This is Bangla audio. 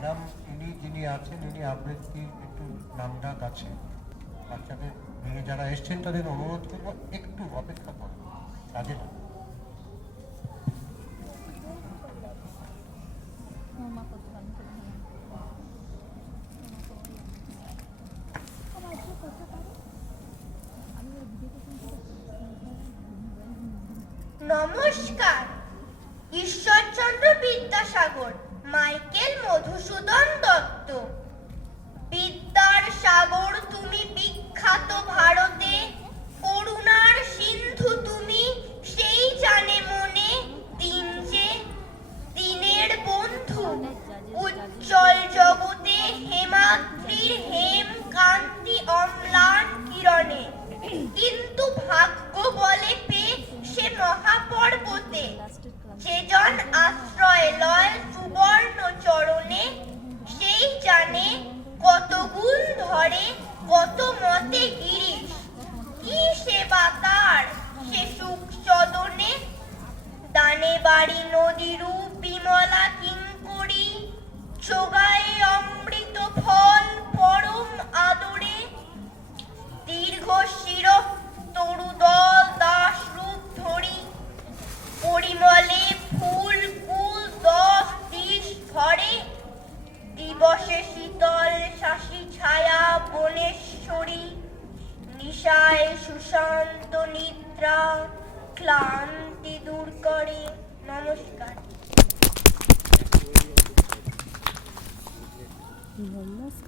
ম্যাডাম ইনি যিনি আছেন ইনি আবৃত্তির একটু নামডাক আছে, বাচ্চাদের ভেঙে যারা এসছেন তাদের অনুরোধ করবো একটু অপেক্ষা করবো, কাজে না। নমস্কার। ঈশ্বরচন্দ্র বিদ্যাসাগর, মাইকেল মধুসূদন দত্ত। বিদ্যার সাগর তুমি বিখ্যাত ভারতে, করুণার সিন্ধু তুমি সেই জানে মনে। দিন যে দিনের বন্ধু উজ্জ্বল জগতে, হেমাদ্রির হেম কান্তি অম্লান কিরণে। কিন্তু ভাগ্য বলে পেয়ে সে মহাপর্বতে, যেজন আশ্রয় লয় সুবর্ণ চরণে। সেই জানে কত গুণ ধরে কত মতে গিরিশ, কি সেবা তার সে সুখ সদনে। দানে বাড়ি নদীরূপ বিমলা কিঙ্করী, যোগায় অমৃত ফল পরম আদরে। দীর্ঘ শিরঃ তরুদল দাস রূপ ধরি, পরিমলে ফুল কুল 10 ভরে। দিবসে শীতল শাসী ছায়া বনেশ্বরী, নিশায় সুশান্ত নিদ্রা ক্লান্তি দূর করে। নমস্কার।